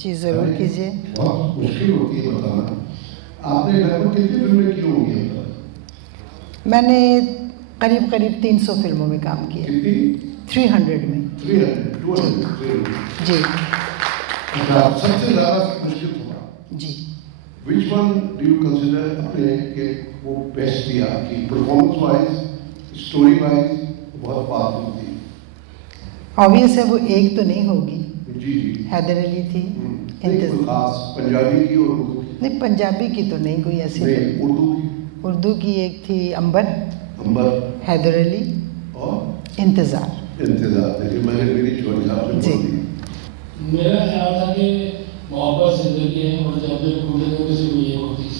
जी ज़रूर कीजिए। बहुत मुश्किल होती है बताना। आपने लगभग कितनी फिल्में की होंगी अब तक? मैंने करीब 300 फिल्मों में काम किया। कितनी? 300 में। 300, 200 जी। अच्छा, सबसे ज़्यादा मुश्किल था जी। Which one do you consider अपने के वो बेस्ट थी आपकी, परफॉर्मेंस वाइज, स्टोरी वाइज बहुत पावरफुल थी? ऑब्वियस है वो एक तो नहीं होगी। जी जी। हैदर अली थी। खास पंजाबी की और उर्दू की? नहीं, पंजाबी की तो नहीं कोई ऐसी। नहीं, उर्दू की? उर्दू की एक थी अंबर, हैदर अली और इंतज़ार। देखिए मैंने मेरी चॉइस आपने जी। बोल दी। मेरा ख्याल था कि मोहब्बत ज़िंदगी है और जब तक पूरे दिन से भी ये होती है,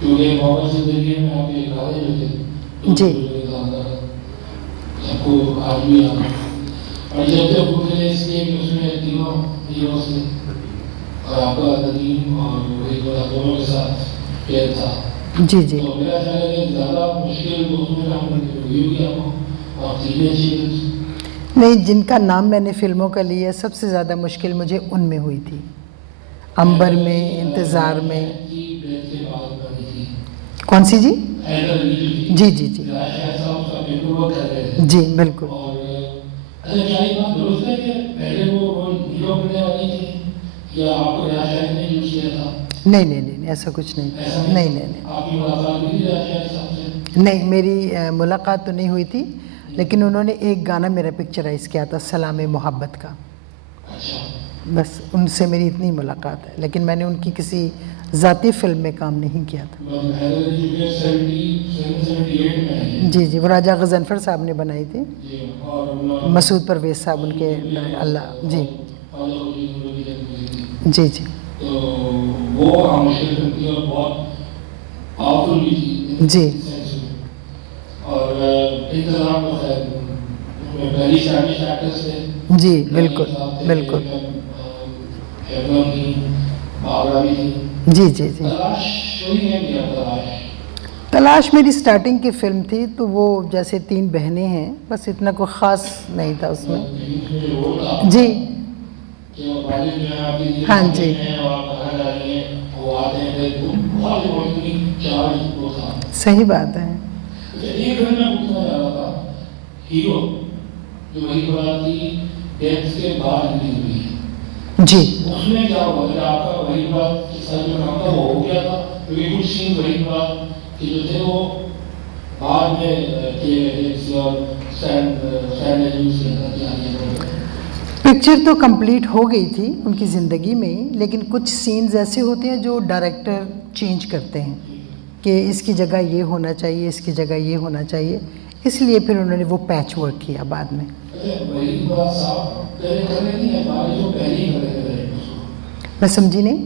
क्योंकि मोहब्बत ज़िंदगी में आपके गाने जो थे जी आपको आज भी याद है। और जब तक पूरे इसलिए कि उसमें तीनों हीरो से और आपका नदीम और एक बड़ा दोनों के साथ प्यार था। जी जी। तो मेरा ख्याल है कि ज़्यादा मुश्किल उसमें काम करते हुए आपको और चीज़ें अच्छी नहीं, जिनका नाम मैंने फिल्मों का लिया सबसे ज़्यादा मुश्किल मुझे उनमें हुई थी, अंबर में, इंतज़ार में। कौन सी जी? जी जी जी जी बिल्कुल। नहीं नहीं नहीं, ऐसा कुछ नहीं। नहीं नहीं नहीं नहीं, मेरी मुलाकात तो नहीं हुई थी, लेकिन उन्होंने एक गाना मेरा पिक्चराइज किया था, सलाम मोहब्बत का। बस उनसे मेरी इतनी मुलाकात है, लेकिन मैंने उनकी किसी ज़ाती फिल्म में काम नहीं किया था। जी जी, वो राजा गजनफर साहब ने बनाई थी, मसूद परवेज साहब उनके अल्लाह। जी जी जी जी। जी बिल्कुल बिल्कुल। जी जी जी। तलाश मेरी स्टार्टिंग की फिल्म थी, तो वो जैसे 3 बहनें हैं, बस इतना कोई ख़ास नहीं था उसमें। जी हाँ जी। सही बात है। हीरो जो वही बाराती डेथ के बाद रिलीज हुई जी। उसमें क्या हुआ कि आपका वही बात के साथ जो काम था वो हो गया था, क्योंकि कुछ सीन वही बात कि जो थे वो बाद में पिक्चर तो कंप्लीट हो गई थी उनकी ज़िंदगी में ही, लेकिन कुछ सीन्स ऐसे होते हैं जो डायरेक्टर चेंज करते हैं कि इसकी जगह ये होना चाहिए, इसकी जगह ये होना चाहिए, इसलिए फिर उन्होंने वो पैच वर्क किया बाद में। मैं समझी नहीं।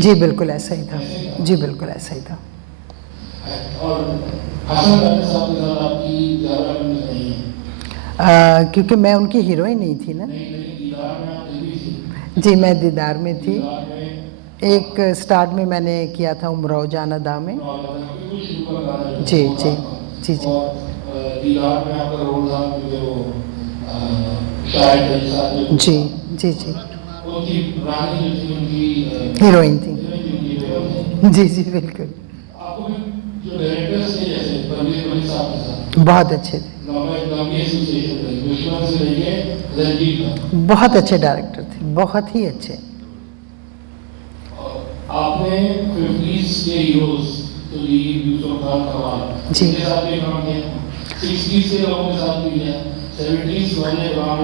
जी बिल्कुल ऐसा ही था। जी बिल्कुल ऐसा ही था। क्योंकि मैं उनकी हीरोइन नहीं थी ना। जी मैं दीदार में थी। एक स्टार्ट में मैंने किया था उमराव जान अदा में। जी जी जी जी। जी जी जी हीरोइन थी। जी जी बिल्कुल। बहुत अच्छे थे, बहुत अच्छे डायरेक्टर थे, बहुत ही अच्छे। आपने 50s के हीरोज तो यूसुफ खान कमाल जी के साथ भी काम किया, 60s के लोगों के साथ भी किया, 70s वाले राम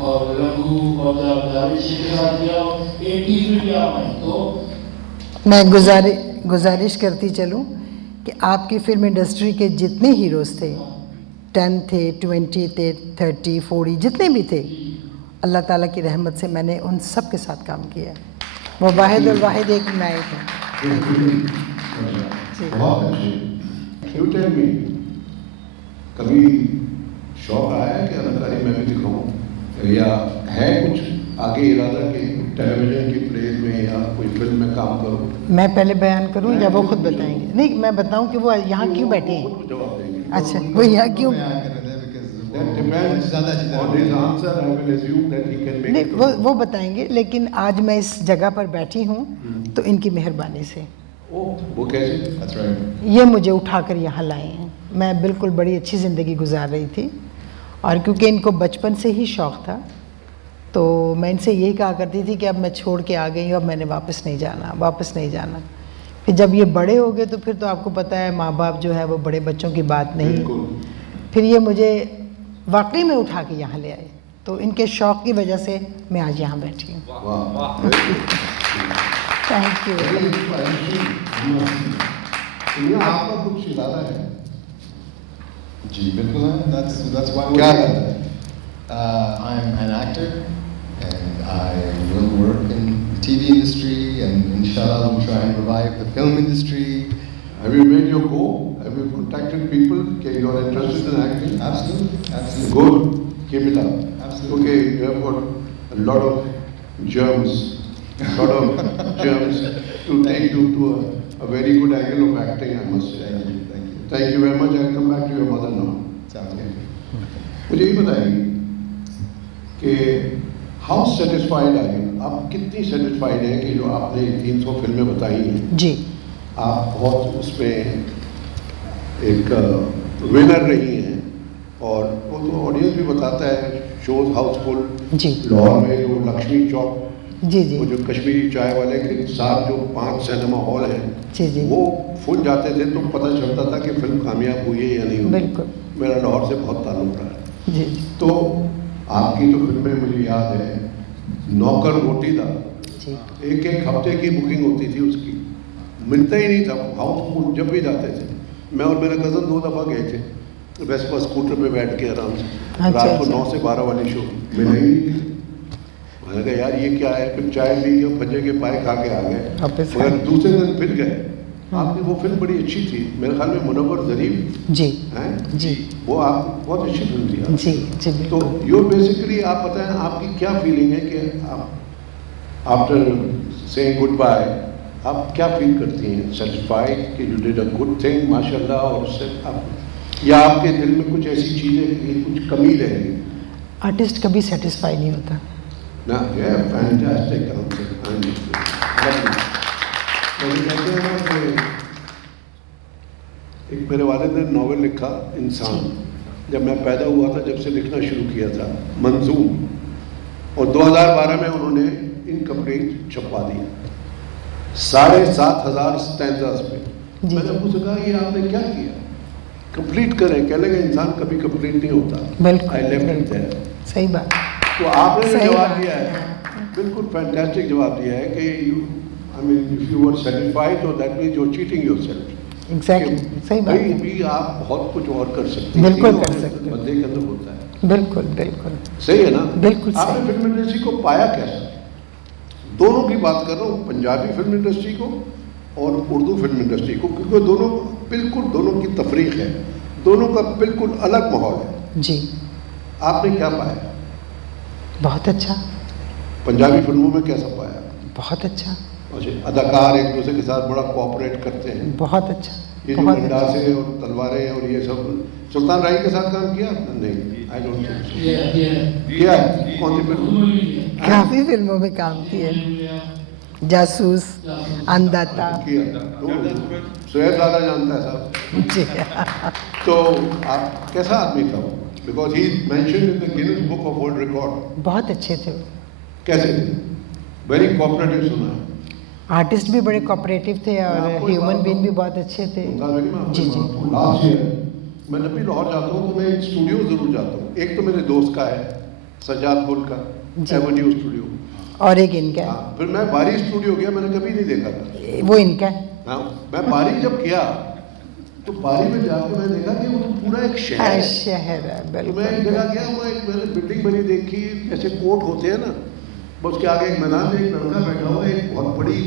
और रघु और जावेद शेख के साथ किया, और 80s में भी आप आए। तो मैं गुजारिश करती चलूं कि आपकी फिल्म इंडस्ट्री के जितने हीरोज़ थे, 10 थे, 20 थे, 30, 40 जितने भी थे, अल्लाह ताला की रहमत से मैंने उन सब के साथ काम किया। वो वाहिद और वाहिद एक नायक है। कभी शौक आया है कि अदाकारी में भी दिखाऊं, या है कुछ आगे इरादा कि टेलीविजन की प्लेस में या कोई फिल्म में काम करूं? मैं पहले बयान करूं या वो खुद बताएंगे? नहीं, मैं बताऊं कि वो यहाँ क्यों बैठे हैं। जवाब देंगे। अच्छा वो यहाँ क्यों That depends on his answer. I will assume that he can make नहीं, it. वो बताएंगे, लेकिन आज मैं इस जगह पर बैठी हूँ तो इनकी मेहरबानी से। वो कैसे? That's right. ये मुझे उठाकर यहाँ लाए हैं। मैं बिल्कुल बड़ी अच्छी ज़िंदगी गुजार रही थी और क्योंकि इनको बचपन से ही शौक़ था तो मैं इनसे यही कहा करती थी कि अब मैं छोड़ के आ गई हूँ, अब मैंने वापस नहीं जाना। फिर जब ये बड़े हो गए तो फिर तो आपको पता है माँ बाप जो है वो बड़े बच्चों की बात नहीं, फिर ये मुझे वाकई में उठा के यहाँ ले आए, तो इनके शौक़ की वजह से मैं आज यहाँ बैठी हूँ। Thank you. आपका कुछ इरादा है? जी बिल्कुल है। That's why क्या I'm an actor and I will work in the TV industry and inshallah we'll try and revive the film industry. Have you made your go? Have you contacted people? Okay, you are interested in acting? Absolutely. Good. Keep it up. Absolutely. Okay, you have got a lot of germs to take you to a very good angle of acting, I must say. Thank you very much. I'll come back to your mother now. Sounds good. मुझे ये बताइए कि how satisfied are you? आप कितनी satisfied हैं कि जो आपने 300 फिल्में बताई हैं जी, आप बहुत उसमें एक विनर रही हैं और वो तो ऑडियंस भी बताता है, शोज हाउसफुल जी, लाहौर में जो लक्ष्मी चौक जी जी वो जो कश्मीरी चाय वाले के साथ जो 5 सिनेमा हॉल हैं जी जी वो फुल जाते थे तो पता चलता था कि फिल्म कामयाब हुई है या नहीं हुई। बिल्कुल। मेरा लाहौर से बहुत ताल्लुक रहा है। जी तो आपकी तो फिल्में मुझे याद है, नौकर रोटी था, जी एक हफ्ते की बुकिंग होती थी उसकी, मिलता ही नहीं था हाउसफुल। जब भी जाते थे, मैं और मेरा कज़न 2 दफ़ा गए थे वेस्पा स्कूटर पे बैठ के आराम से, अच्छा, रात को अच्छा। 9 से 12 वाली शो मिला ही नहीं। मैंने कहा यार ये क्या है, फिर चाय पी और भज्जे के पाए खा के आ गए, वापस मगर दूसरे दिन फिर गए। आपकी वो फिल्म बड़ी अच्छी थी, मेरे ख्याल में मुनव्वर ज़रीफ जी हैं जी वो, आप बहुत अच्छी फिल्म थी आपकी। जी जी तो बिल्कुल। यो बेसिकली आप बताएं आपकी क्या फीलिंग है कि आप आफ्टर सेइंग गुड बाय आप क्या फील करती हैं? सेटिस्फाइड कि you did a good thing माशाल्लाह, और उससे आप, या आपके दिल में कुछ ऐसी चीज़ें कि कुछ कमी रह गई? आर्टिस्ट कभी सेटिस्फाई नहीं होता। ना ये फैंटास्टिक कहते हैं ना कि एक मेरे वालिद ने नॉवेल लिखा इंसान, जब मैं पैदा हुआ था जब से लिखना शुरू किया था, मंजूम, और 2012 में उन्होंने इनकम्प्लीट छपवा दिया 7,500 स्टैंजास पे। मैंने मुझसे कहा ये आपने क्या किया, कंप्लीट करें। कह लगे इंसान कभी कंप्लीट नहीं होता। बिल्कुल आई लेफ्ट इट देयर। सही बात। तो आपने सही जवाब बात दिया है, बिल्कुल फैंटास्टिक जवाब दिया है कि I mean if you were satisfied तो that means you are cheating yourself. Exactly सही बात भाई है। भी आप बहुत कुछ और कर सकते हैं, बिल्कुल कर ये सकते हैं। बंदे के अंदर होता है। बिल्कुल बिल्कुल सही है ना? बिल्कुल आपने सही। फिल्म इंडस्ट्री को पाया कैसे? दोनों की बात कर रहा हूँ, पंजाबी फिल्म इंडस्ट्री को और उर्दू फिल्म इंडस्ट्री को, क्योंकि दोनों बिल्कुल दोनों की तफरीक है, दोनों का बिल्कुल अलग माहौल है। जी आपने क्या पाया? बहुत अच्छा। पंजाबी फिल्मों में कैसा पाया? बहुत अच्छा। अच्छा, अदाकार एक दूसरे के साथ बड़ा कोऑपरेट करते हैं। बहुत अच्छा। ये जो बहुत अंदाजे और तलवारें और ये सब, सुल्तान राही के साथ काम किया? नहीं, आई डोंट थिंक सो। किया है? कौन सी फिल्म? काफ़ी फिल्मों में काम किए, जासूस, अंदाता। किया। सुहेब दादा जानता है साहब। जी तो आप कैसा आदमी था वो? Because he mentioned in the Guinness book of world record. बहुत अच्छे थे वो। कैसे थे? वेरी कोऑपरेटिव सुना है। आर्टिस्ट भी बड़े कोऑपरेटिव थे मैं और आपको एक ह्यूमन बात बीइंग भी बताऊं? बहुत अच्छे थे। जी जी लास्ट ईयर मैं जब भी लाहौर जाता हूँ तो मैं एक स्टूडियो जरूर जाता हूँ। एक तो मेरे दोस्त का है सजाद गुल का जी। एवेन्यू स्टूडियो, और एक इनका है। हाँ, फिर मैं बारी स्टूडियो गया, मैंने कभी नहीं देखा था। वो इनका है। हाँ, मैं बारी जब किया तो बारी में जाकर मैंने देखा कि वो तो पूरा एक शहर है। शहर है तो मैं एक जगह गया, वहाँ एक मैंने बिल्डिंग बनी देखी, जैसे कोर्ट होते हैं ना, बस उसके आगे एक मैदान में एक लड़का बैठा हुआ है, एक बहुत बड़ी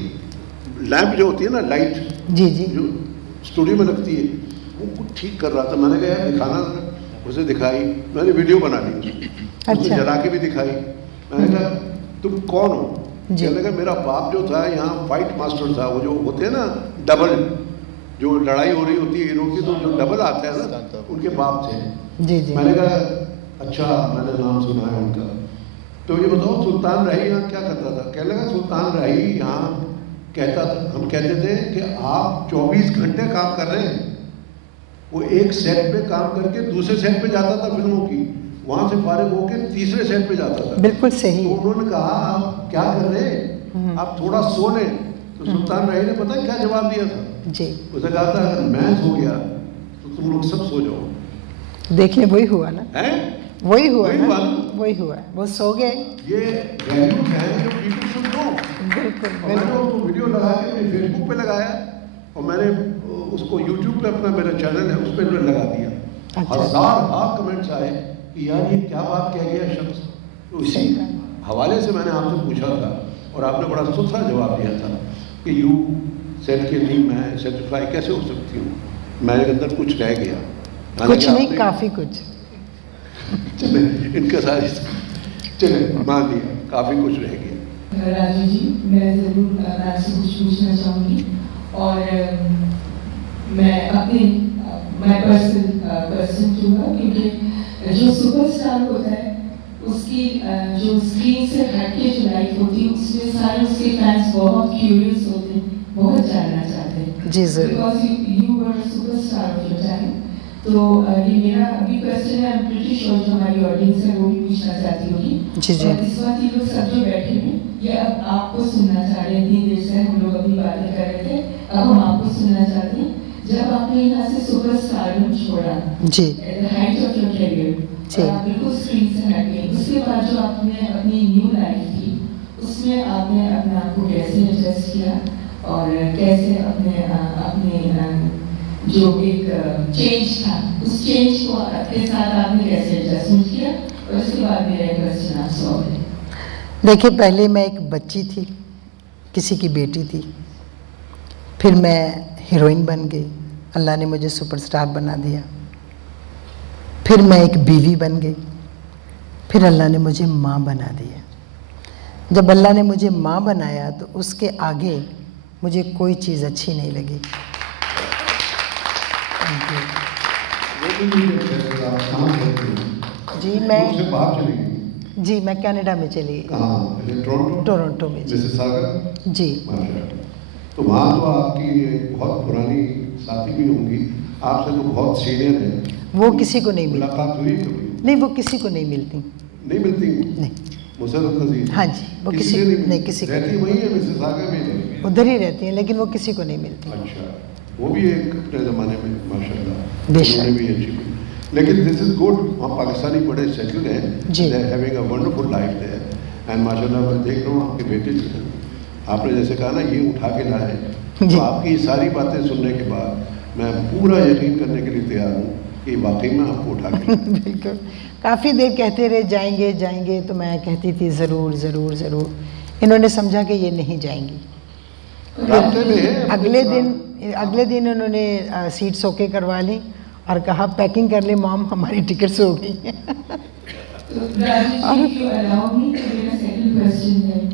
लैंप जो होती है ना, लाइट जी जी जो स्टूडियो में लगती है, वो कुछ ठीक कर रहा था। मैंने कहा यार दिखाना, उसे दिखाई, मैंने वीडियो बना ली उसकी, अच्छा। जला के भी दिखाई। मैंने कहा तुम कौन हो? जी। कहने लगा मेरा बाप जो था यहाँ फाइट मास्टर था, वो जो होते हैं ना डबल, जो लड़ाई हो रही होती है हीरो की, तो जो डबल आता है ना, उनके बाप थे। जी जी। मैंने कहा अच्छा, मैंने नाम सुना है उनका। तो ये बताओ सुल्तान राही यहाँ क्या करता था? कहने लगा सुल्तान राही यहाँ कहता था, हम कहते थे कि आप 24 घंटे काम कर रहे हैं। वो एक सेट पे काम करके दूसरे सेट पे जाता था फिल्मों की, वहां से फारिग होके तीसरे सेट पे जाता था। बिल्कुल सही। तो उन्होंने कहा आप क्या कर रहे हैं, आप थोड़ा सो लें। तो सुल्तान राही ने पता क्या जवाब दिया था जी? उसे कहा था अगर मैं सो गया तो तुम लोग सब सो जाओ। देखिए वही हुआ ना, है वही हुआ वही ना, हुआ। वही हुआ, वो सो गए। ये वैल्यूज हैं जो पीपल शुड नो। बिल्कुल मैंने उसको वीडियो लगा के अपने फेसबुक पे लगाया और मैंने उसको यूट्यूब पे, अपना मेरा चैनल है उस पर लगा दिया। अच्छा। हजार कमेंट्स आए कि यार ये क्या बात कह गया शख्स। तो इसी हवाले से मैंने आपसे पूछा था और आपने बड़ा सुथरा जवाब दिया था कि यू सेट के नहीं, मैं सेटिस्फाई कैसे हो सकती हूँ, मेरे अंदर कुछ रह गया। कुछ नहीं, काफी कुछ। चले इनका सारी चले मान लिया, काफी कुछ रह गया। राजू जी, मैं ज़रूर आपसे कुछ पूछना चाहूँगी और मैं अपने पर्सन चूँगा, क्योंकि जो सुपरस्टार होता है उसकी जो स्क्रीन से हटके जो लाइफ होती है उसमें सारे उसके फैंस बहुत क्यूरियस होते हैं, बहुत जानना चाहते हैं। जी जरूर। Because you were superstar of your time. तो ये मेरा अभी क्वेश्चन है, आई एम प्रीटी श्योर जो हमारी ऑडियंस है वो भी पूछना चाहती होगी। जी जी। और इस वक्त ये लोग सब जो बैठे हैं ये अब आपको सुनना चाह रहे हैं। 3 देर से हम लोग अभी बातें कर रहे थे, अब हम आपको सुनना चाहते हैं। जब आपने यहाँ से सुपरस्टारडम छोड़ा जी, at the height of your career, और आप बिल्कुल स्क्रीन से हट गए, उसके बाद जो आपने अपनी न्यू लाइफ की उसमें आपने अपने आप को कैसे एडजस्ट किया और कैसे अपने जो एक चेंज था उस चेंज को आपके साथ आपने कैसे एडजस्टमेंट किया? और उसके बाद मेरा क्वेश्चन आपसे और है। देखिए पहले मैं एक बच्ची थी, किसी की बेटी थी, फिर मैं हीरोइन बन गई, अल्लाह ने मुझे सुपरस्टार बना दिया। फिर मैं एक बीवी बन गई, फिर अल्लाह ने मुझे माँ बना दिया। जब अल्लाह ने मुझे माँ बनाया तो उसके आगे मुझे कोई चीज़ अच्छी नहीं लगी। जी मैं बाहर चली गई। जी मैं कनाडा में चली गई, टोरंटो में। जी तो वहाँ तो आपकी बहुत पुरानी साथी भी होंगी, आपसे तो बहुत सीनियर है। वो किसी को नहीं मिलती। मुलाकात हुई कभी? नहीं, वो किसी को नहीं मिलती। नहीं मिलती? नहीं। मुसरत नज़ीर? हाँ जी, वो किसी नहीं, किसी को रहती वही है, मिसिसागा में रहती है। उधर ही रहती हैं, लेकिन वो किसी को नहीं मिलती। अच्छा, वो भी एक अपने ज़माने में माशाल्लाह बेशक। उन्होंने भी अच्छी की। लेकिन दिस इज गुड, वहाँ पाकिस्तानी बड़े सेटल्ड हैं, जी। They having a wonderful life there and माशाल्लाह मैं देख रहा हूँ आपके बेटे जो हैं, आपने जैसे कहा ना ये उठा के लाए, तो आपकी सारी बातें सुनने के बाद मैं पूरा यकीन करने के लिए तैयार हूँ कि वाकई में आपको उठा के बिल्कुल। काफ़ी देर कहते रहे जाएंगे जाएंगे, तो मैं कहती थी ज़रूर ज़रूर ज़रूर। इन्होंने समझा कि ये नहीं जाएंगी। रास्ते में है। अगले दिन उन्होंने सीट्स ओके करवा ली और कहा पैकिंग कर ले मॉम, हमारी टिकट्स हो गई हैं।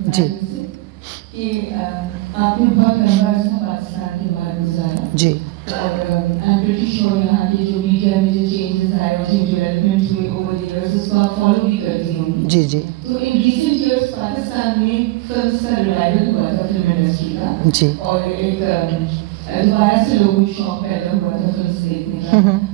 जी कि आपने बहुत लंबा अर्सा पाकिस्तान के बाहर गुजारा जी, और आई एम प्रीटी श्योर यहाँ के जो मीडिया में जो चेंजेस आए और जो डेवलपमेंट हुए ओवर द इयर्स उसको आप फॉलो भी करती होंगी। जी जी तो इन रिसेंट इयर्स पाकिस्तान में फिल्म का रिवाइवल हुआ था, फिल्म इंडस्ट्री का जी, और एक दोबारा से लोगों को शौक पैदा हुआ था फिल्म देखने का।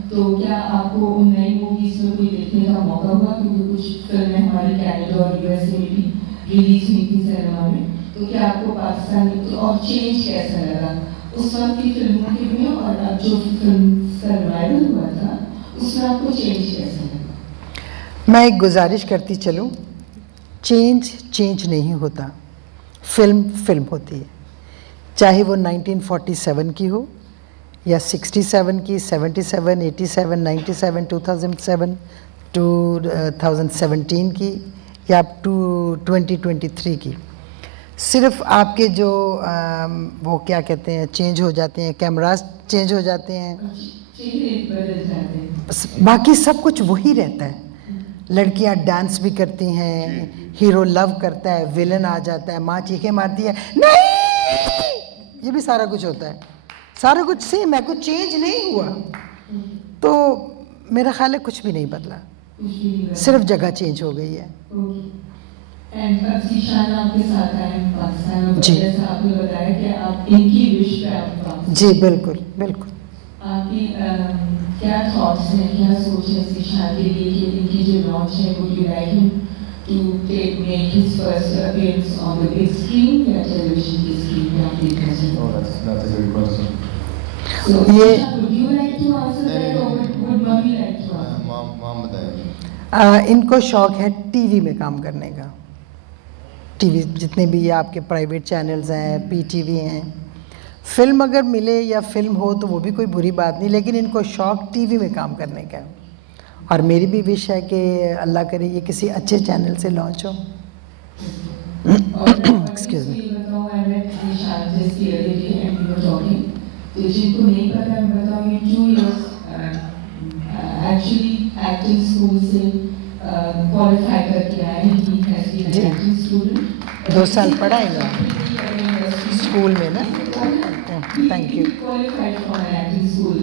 तो क्या आपको उन नई मूवीज में कोई देखने का मौका हुआ? क्योंकि कुछ फिल्में हमारे कनाडा और यूएसए में भी रिलीज हुई थी सिनेमा में, तो क्या आपको पाकिस्तान में और चेंज कैसा लगा उस वक्त की फिल्मों के में और अब जो फिल्म का रिवाइवल हुआ था उसमें आपको चेंज कैसा लगा? मैं एक गुजारिश करती चलूँ, चेंज नहीं होता, फिल्म होती है, चाहे वो 1947 की हो या 67 की, 77, 87, 97, 2007, 2017 की या अप टू 2023 की। सिर्फ आपके जो वो क्या कहते हैं चेंज हो जाते हैं, कैमरास चेंज हो जाते हैं, बाकी सब कुछ वही रहता है। लड़कियां डांस भी करती हैं, हीरो लव करता है, विलन आ जाता है, माँ चीखें मारती है नहीं, ये भी सारा कुछ होता है। सारा कुछ सेम है, कुछ चेंज नहीं हुआ। तो मेरा ख्याल है कुछ भी नहीं बदला, सिर्फ जगह चेंज हो गई है। एंड अब ज़ीशान आपके साथ आए हैं पाकिस्तान, और जी। जैसा आपने बताया कि आप इनकी विश पे आप वापस। जी बिल्कुल बिल्कुल। आपकी क्या थॉट्स हैं, क्या सोच है ज़ीशान के लिए कि इनकी जो लॉन्च है वो you like him to make his first appearance on the big screen या टेलीविजन की स्क्रीन पे आप देखना चाहेंगे? Oh, that's a good question. So, ये- Zishan, would you like to answer that or would mommy like to answer? Mom बताएंगे। इनको शौक़ है टीवी में काम करने का। टीवी जितने भी ये आपके प्राइवेट चैनल्स हैं, पीटीवी हैं, फिल्म अगर मिले या फिल्म हो तो वो भी कोई बुरी बात नहीं, लेकिन इनको शौक़ टीवी में काम करने का है। और मेरी भी विश है कि अल्लाह करे ये किसी अच्छे चैनल से लॉन्च हो। Excuse me. तो जिनको नहीं पता मैं बताऊँ, ये 2 years एक्चुअली एक्टिंग स्कूल से क्वालिफाई करके आए हैं। ही हैज़ बीन जी। An acting student. 2 साल पढ़ा है स्कूल में ना। Thank you. Qualified from an acting school.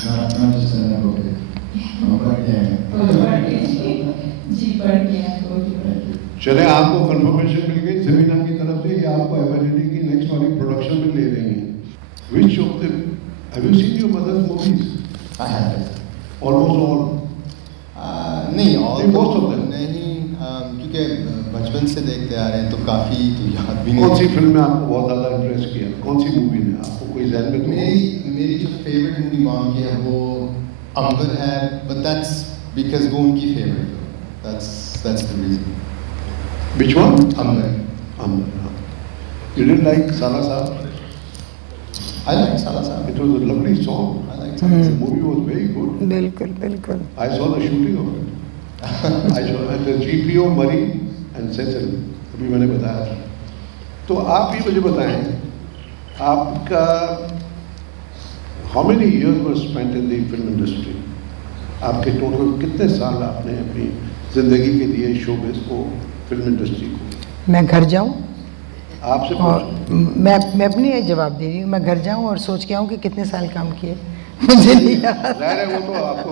Not just an okay. जी पढ़ के आए, ओके पढ़ के। चले, आपको कंफर्मेशन मिल गई ज़मीना की तरफ से, ये आपको एमर्जेंसी की नेक्स्ट वाली प्रोडक्शन में ले रही हैं। Which of them have you seen your mother's movies? I have it. Almost all. नहीं, all नहीं, most of them. नहीं, क्योंकि बचपन से देखते आ रहे हैं तो काफ़ी तो याद भी नहीं। कौन सी फिल्म में आपको बहुत ज़्यादा इम्प्रेस किया? कौन सी मूवी ने आपको कोई ज़हन में? तो मेरी जो फेवरेट मूवी मॉम की है वो अंबर है, but that's because वो उनकी फेवरेट है। That's the reason. Which one? Ambar. You didn't like Sala Saab? I like Sala Saab. It was a lovely song. I like The Sala Saab. movie was very good. बिल्कुल बिल्कुल। I saw the shooting of it. I saw the GPO Murray and Cecil. अभी मैंने बताया था। तो आप ही मुझे बताएं, आपका how many years were spent in the film industry? आपके टोटल कितने साल आपने अपनी जिंदगी के दिए शोबिस को, फिल्म इंडस्ट्री को? मैं घर जाऊं आपसे और पूछूं। मैं अपनी एक जवाब दे रही हूँ। मैं घर जाऊं और सोच के आऊँ कि कितने साल काम किए, मुझे नहीं याद। ज़ाहिर है वो तो आपको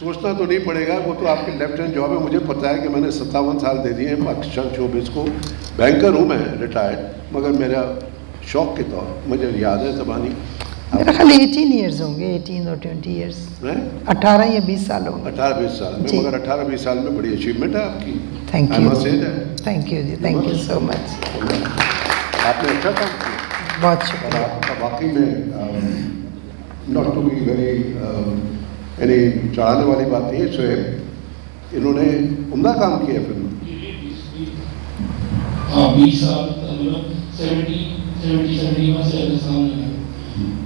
सोचना तो नहीं पड़ेगा, वो तो आपकी लेफ्ट हैंड जॉब है। मुझे पता है कि मैंने 57 साल दे दिए हैं पाकिस्तान शोबिस को। बैंकर हूँ मैं, रिटायर्ड, मगर मेरा शौक के तौर मुझे याद है ज़बानी। मेरा ख्याल 18 ईयर्स होंगे, 18 और 20 ईयर्स, 18 या 20 साल होंगे। 18-20 साल में, जी। मगर 18-20 साल में बड़ी अचीवमेंट है आपकी। Thank I you must say that. Thank you जी, थैंक यू सो मच। आपने अच्छा काम किया बहुत और शुक्रिया। आपका वाकई में नॉट टू बी वेरी यानी चढ़ाने वाली बात नहीं है। शोएब, इन्होंने उम्दा काम किया फिल्म में। हाँ 20 साल मतलब 70 से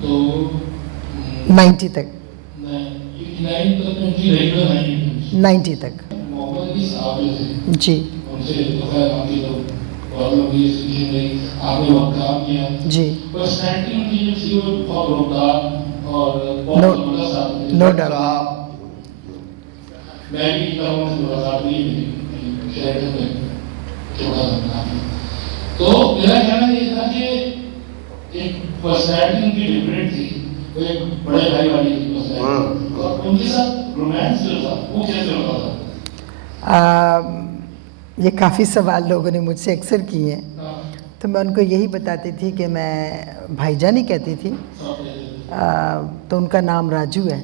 तो 90 तक 89 तक उनकी रेगुलर 90 तक मोहम्मद की साहब थे जी उनसे तो खैर आगे तो बहुत लंबी स्पीच में आपने बहुत काम किया जी। पर्सनैलिटी उनकी जो थी वो बहुत रोकदार और बहुत No- जबरदस्त आदमी थे। No doubt. साहब, मैं भी कहूँ थोड़ा सा भी शहर में छोटा था। तो मेरा कहना ये था कि एक पर्सनैलिटी उनकी डिफरेंट थी, वो एक बड़े भाई वाली पर्सनैलिटी, तो उनके साथ रोमांस जो था वो कैसे होता था? ये काफ़ी सवाल लोगों ने मुझसे अक्सर किए हैं, हाँ, तो मैं उनको यही बताती थी कि मैं भाईजान ही कहती थी। तो उनका नाम राजू है।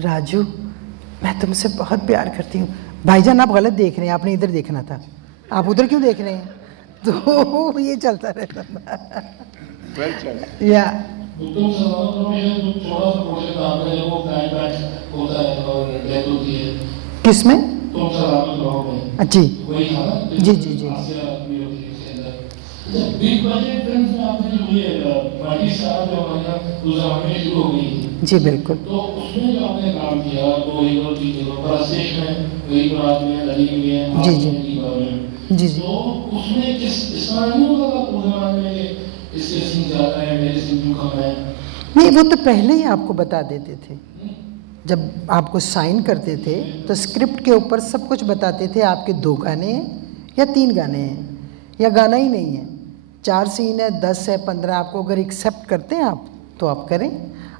राजू, मैं तुमसे बहुत प्यार करती हूँ। भाईजान आप गलत देख रहे हैं, आपने इधर देखना था, आप उधर क्यों देख रहे हैं? तो ये चलता रहता था। well said. या तुम सवालों में जो थोड़ा सा प्रोजेक्ट आता है वो फ्लैशबैक होता है और डेथ होती है। किसमें? तुम सवालों में जी वही था ना? जी जी जी। आसिया आदमी होती है इसके अंदर। बिग बजट फिल्म में आपने जो ये पार्टी स्टार जो हमारा उस जमाने में शुरू हो गई थी, जी बिल्कुल। तो उसमें जो आपने काम किया तो हीरो थी, परस्तेश में वही बात में लड़ी हुई है जी, जी। जी जी। तो उसमें किस इस तरह नहीं होगा उस जमाने में इसके सीन ज़्यादा है मेरे सीन कम है? नहीं, वो तो पहले ही आपको बता देते थे। जब आपको साइन करते थे तो स्क्रिप्ट के ऊपर सब कुछ बताते थे, आपके 2 गाने हैं या 3 गाने हैं या गाना ही नहीं है। 4 सीन है, 10 है, 15, आपको अगर एक्सेप्ट करते हैं आप तो आप करें,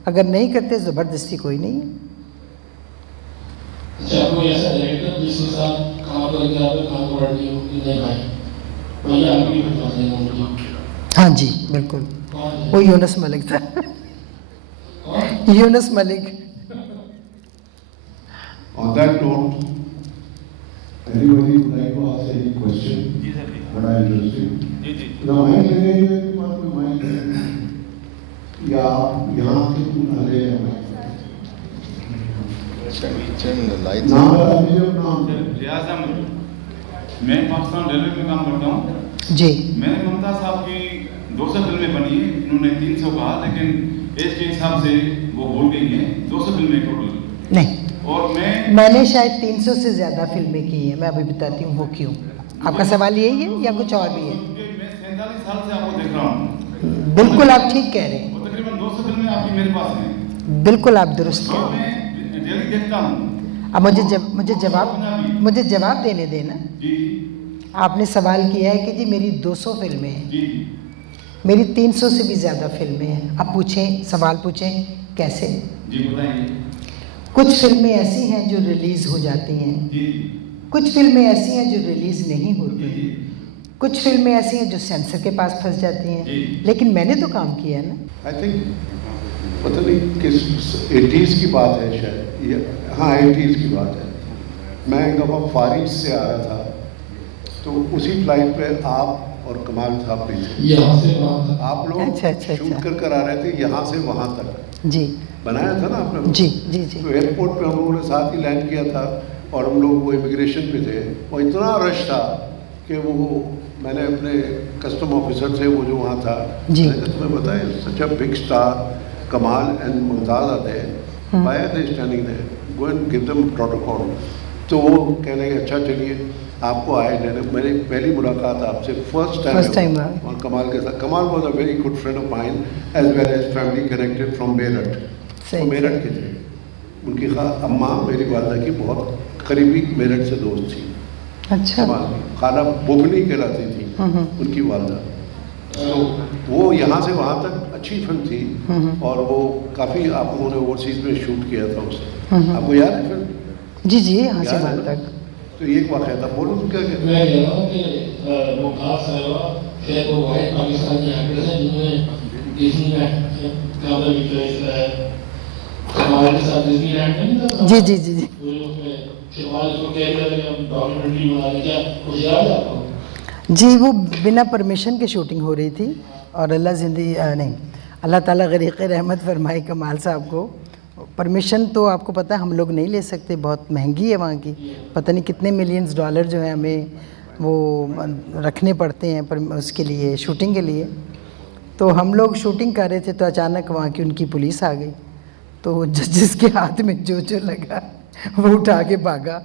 अगर नहीं करते ज़बरदस्ती कोई नहीं है। अच्छा, कोई ऐसा डायरेक्टर जिसके साथ काम करके आप काम कर रही हो कि नहीं भाई भैया आप भी फिल्म बनाते हैं उनकी? हाँ जी बिल्कुल, वो यूनुस मलिक था। Yunus Malik. On that note, anybody would like to ask any question? What are interesting? Now, mind लगे कि बात में mind या यहाँ से तुम आ गए हैं? Shall we turn the lights नाम on? बता दीजिए अपना। रियाज अहमद, मैं पाकिस्तान रेलवे में काम करता हूँ। जी। मैंने ममता साहब की 200 फिल्में बनी हैं, इन्होंने 300 कहा, लेकिन एज के हिसाब से वो भूल गई हैं। 200 फिल्में टोटल नहीं, और मैंने शायद 300 से ज़्यादा फिल्में की हैं। मैं अभी बताती हूँ वो क्यों। आपका सवाल यही है या कुछ और भी है? मैं 47 साल से आपको देख रहा हूँ। बिल्कुल आप ठीक कह रहे हैं, वो तकरीबन 200 फिल्में आपकी मेरे पास हैं। बिल्कुल आप दुरुस्त कह और रहे हैं। मैं डेली देखता हूँ। अब मुझे जवाब देने देना। जी आपने सवाल किया है कि जी मेरी 200 फिल्में हैं, जी मेरी 300 से भी ज़्यादा फिल्में हैं। अब पूछें, सवाल पूछें कैसे? जी बताइए। कुछ फिल्में ऐसी हैं जो रिलीज़ हो जाती हैं, जी कुछ फिल्में ऐसी हैं जो रिलीज़ नहीं होती, जी कुछ फिल्में ऐसी हैं जो सेंसर के पास फंस जाती हैं, जी। लेकिन मैंने तो काम किया है ना। I think पता नहीं किस 80s की बात है शायद, हाँ 80s की बात है। मैं एक दफ़ा फारिस से आ रहा था, तो उसी फ्लाइट पे आप और कमाल साहब भी थे। यहाँ से वहाँ तक। आप लोग अच्छा। शूट कर आ रहे थे यहाँ से वहाँ तक। जी बनाया था ना आपने? जी जी जी। तो एयरपोर्ट पे हम लोगों ने साथ ही लैंड किया था और हम लोग वो इमिग्रेशन पे थे और इतना रश था कि वो मैंने अपने कस्टम ऑफिसर से वो जो वहाँ था, जी। मैंने कहा तुम्हें पता है such a big star Kamal and Mumtaz आते हैं, why are they standing there, go and give them protocol. तो वो कहने लगे अच्छा चलिए आपको आए लेने। मेरी पहली मुलाकात आपसे फर्स्ट टाइम और कमाल के साथ। Kamal was a very good friend of mine as well as family connected from Meerut. वो मेरठ के थे, उनकी अम्मा मेरी वालदा की बहुत करीबी मेरठ से दोस्त थी। अच्छा। खाला बुबनी कहलाती थी उनकी वालदा। तो वो यहाँ से वहाँ तक अच्छी फिल्म थी और वो काफ़ी आप लोगों ने ओवरसीज में शूट किया था उससे। आपको याद है फिल्म? जी जी, यहाँ से वहाँ तक। तो ये एक वाक़या था, बोलो तुम क्या कहते हो? मैं कह रहा हूँ कि मुमताज साहिबा शायद वो वाइट पाकिस्तानी एक्ट्रेस हैं जिन्होंने डिज्नीलैंड का भी चॉइस है, कमाल के साथ डिज्नीलैंड में नहीं था? जी जी जी जी। कमाल को कह रहा था कि हम डॉक्यूमेंट्री बना रहे, क्या कुछ याद है आपको? जी वो बिना परमिशन के शूटिंग हो रही थी और अल्लाह ताला गरीक़ रहमत फरमाए कमाल साहब को। परमिशन तो आपको पता है हम लोग नहीं ले सकते, बहुत महंगी है वहाँ की, पता नहीं कितने मिलियंस डॉलर जो है हमें वो रखने पड़ते हैं पर उसके लिए, शूटिंग के लिए। तो हम लोग शूटिंग कर रहे थे तो अचानक वहाँ की उनकी पुलिस आ गई, तो जिसके हाथ में जो लगा वो उठा के भागा।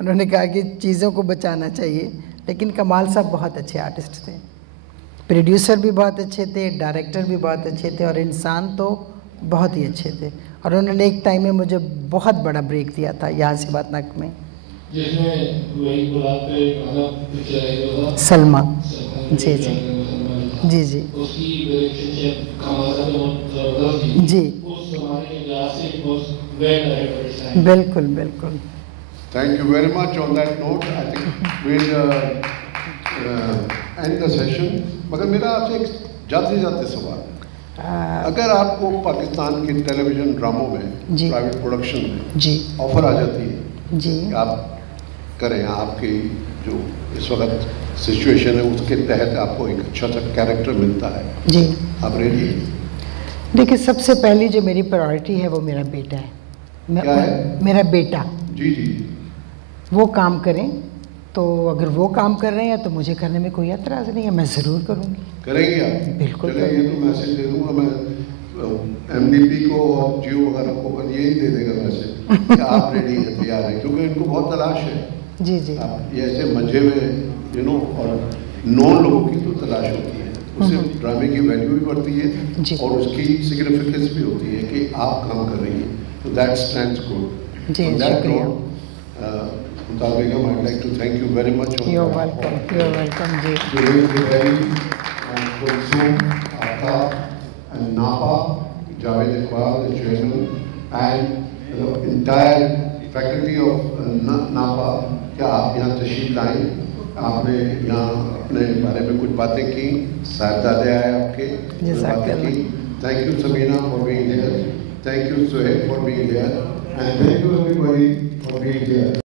उन्होंने कहा कि चीज़ों को बचाना चाहिए, लेकिन कमाल साहब बहुत अच्छे आर्टिस्ट थे, प्रोड्यूसर भी बहुत अच्छे थे, डायरेक्टर भी बहुत अच्छे थे और इंसान तो बहुत ही अच्छे थे। और उन्होंने एक टाइम में मुझे बहुत बड़ा ब्रेक दिया था यहाँ से बात नक में, जिसमें वही गुलाब पे गाना पिक्चर है जो था सलमा। जी जी जी जी उसकी रिलेशनशिप कमाल साहब बहुत ज़बरदस्त थी। जी उस ज़माने के लिहाज से बहुत वेल डायरेक्टर। बिल्कुल बिल्कुल। Thank you very much. On that note, I think we'll end the session. मगर मेरा आपसे एक जाते सवाल, अगर आपको पाकिस्तान के टेलीविज़न ड्रामों में, जी। प्राइवेट प्रोडक्शन में जी ऑफर आ जाती है जी कि आप करें, आपकी जो इस वक्त सिचुएशन है उसके तहत आपको एक अच्छा सा कैरेक्टर मिलता है, जी। आप रेडी हैं? देखिए सबसे पहली जो मेरी प्रायोरिटी है वो मेरा बेटा है। क्या है? मेरा बेटा, जी जी। वो काम करें, तो अगर वो काम कर रहे हैं तो मुझे करने में कोई एतराज़ नहीं है, मैं ज़रूर करूँगी। करेंगे आप? बिल्कुल चलिए ये तो मैसेज दे दूंगा मैं MDP को और जियो वगैरह को, पर यही दे देगा मैसेज कि आप रेडी हैं, तैयार हैं, क्योंकि इनको बहुत तलाश है। जी जी आप ये ऐसे मंझे में और 9 लोगों की तो तलाश होती है, उससे ड्रामे की वैल्यू भी बढ़ती जी। है और उसकी सिग्निफिकेंस भी होती है कि आप काम कर रही हैं, तो दैट स्टैंड्स गुड। जी, शुक्रिया। मुताबिक I'd like to thank you very much. You're welcome ji. During the very Kulsum, Aftab, and Napa, Javed Iqbal, the chairman, and the entire faculty of Napa. क्या आप यहाँ तशरीफ लाएं? आपने यहाँ अपने बारे में कुछ बातें की, साहबजादे आए आपके, बातें की. Thank you Sabina for being here. Thank you Suhail for being here. And thank you everybody for being here.